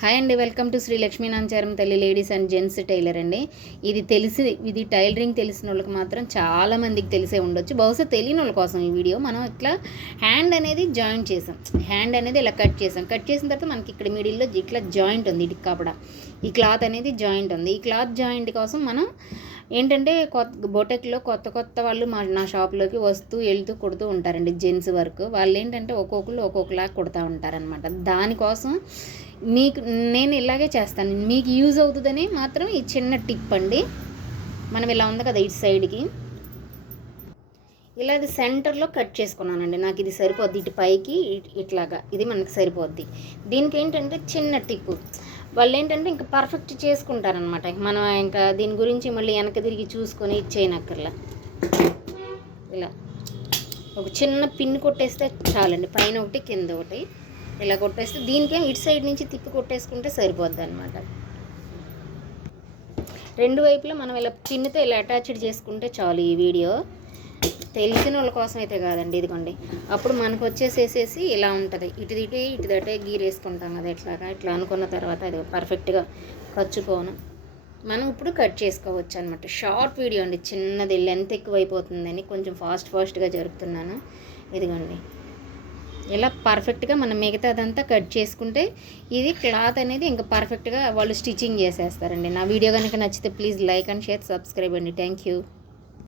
Hi అండి, welcome to Shri లక్ష్మీనాంచారం తల్లి ladies and gents tailor అండి. ఇది టైలరింగ్ తెలిసిన వాళ్ళకి మాత్రం చాలా మందికి తెలిసే ఉండొచ్చు. బహుశా తెలియని వాళ్ళ కోసం ఈ వీడియో. మనం ఇట్లా హ్యాండ్ అనేది జాయింట్ చేసాం. హ్యాండ్ అనేది ఇలా కట్ చేసాం. కట్ చేసిన తర్వాత మనకి ఇక్కడ మిడిల్లో ఇట్లా జాయింట్ ఉంది. ఇది కాపడ ఈ క్లాత్ అనేది జాయింట్ ఉంది. ఈ క్లాత్ జాయింట్ కోసం మనం ఏంటంటే బొటెక్లో కొత్త వాళ్ళు నా షాప్లోకి వస్తూ వెళ్తూ కుడుతూ ఉంటారండి. జెంట్స్ వర్క్ వాళ్ళు ఏంటంటే ఒక్కొక్కలా కుడతా ఉంటారనమాట. దానికోసం నేను ఇలాగే చేస్తాను, మీకు యూజ్ అవుతుందని మాత్రం ఈ చిన్న టిప్ అండి. మనం ఇలా ఉంది కదా, ఇటు సైడ్కి ఇలా ఇది సెంటర్లో కట్ చేసుకున్నానండి. నాకు ఇది సరిపోద్ది. ఇటు పైకి ఇట్లాగా ఇది మనకి సరిపోద్ది. దీనికి ఏంటంటే చిన్న టిప్పు, వాళ్ళు ఏంటంటే ఇంకా పర్ఫెక్ట్ చేసుకుంటారనమాట. మనం ఇంకా దీని గురించి మళ్ళీ వెనక తిరిగి చూసుకొని ఇచ్చేయనక్కర్లా. ఇలా ఒక చిన్న పిన్ కొట్టేస్తే చాలండి. పైన ఒకటి కింద ఒకటి ఇలా కొట్టేస్తే దీనికేం ఇటు సైడ్ నుంచి తిప్పి కొట్టేసుకుంటే సరిపోద్ది అనమాట. రెండు వైపులా మనం ఇలా పిన్నుతో ఇలా అటాచ్డ్ చేసుకుంటే చాలు. ఈ వీడియో తెలిసిన వాళ్ళ కోసం అయితే కాదండి. ఇదిగోండి, అప్పుడు మనకు వచ్చేసేసి ఇలా ఉంటుంది. ఇటుదటే గీరేసుకుంటాం కదా, ఇట్లా అనుకున్న తర్వాత అది పర్ఫెక్ట్గా ఖర్చుకోను మనం ఇప్పుడు కట్ చేసుకోవచ్చు అనమాట. షార్ట్ వీడియో అండి, చిన్నది, లెంత్ ఎక్కువ అయిపోతుందని కొంచెం ఫాస్ట్గా జరుపుతున్నాను. ఇదిగోండి, ఇలా పర్ఫెక్ట్గా మనం మిగతాదంతా కట్ చేసుకుంటే ఇది క్లాత్ అనేది ఇంకా పర్ఫెక్ట్గా వాళ్ళు స్టిచ్చింగ్ చేసేస్తారండి. నా వీడియో కనుక నచ్చితే please like and share, subscribe అండి. Thank you.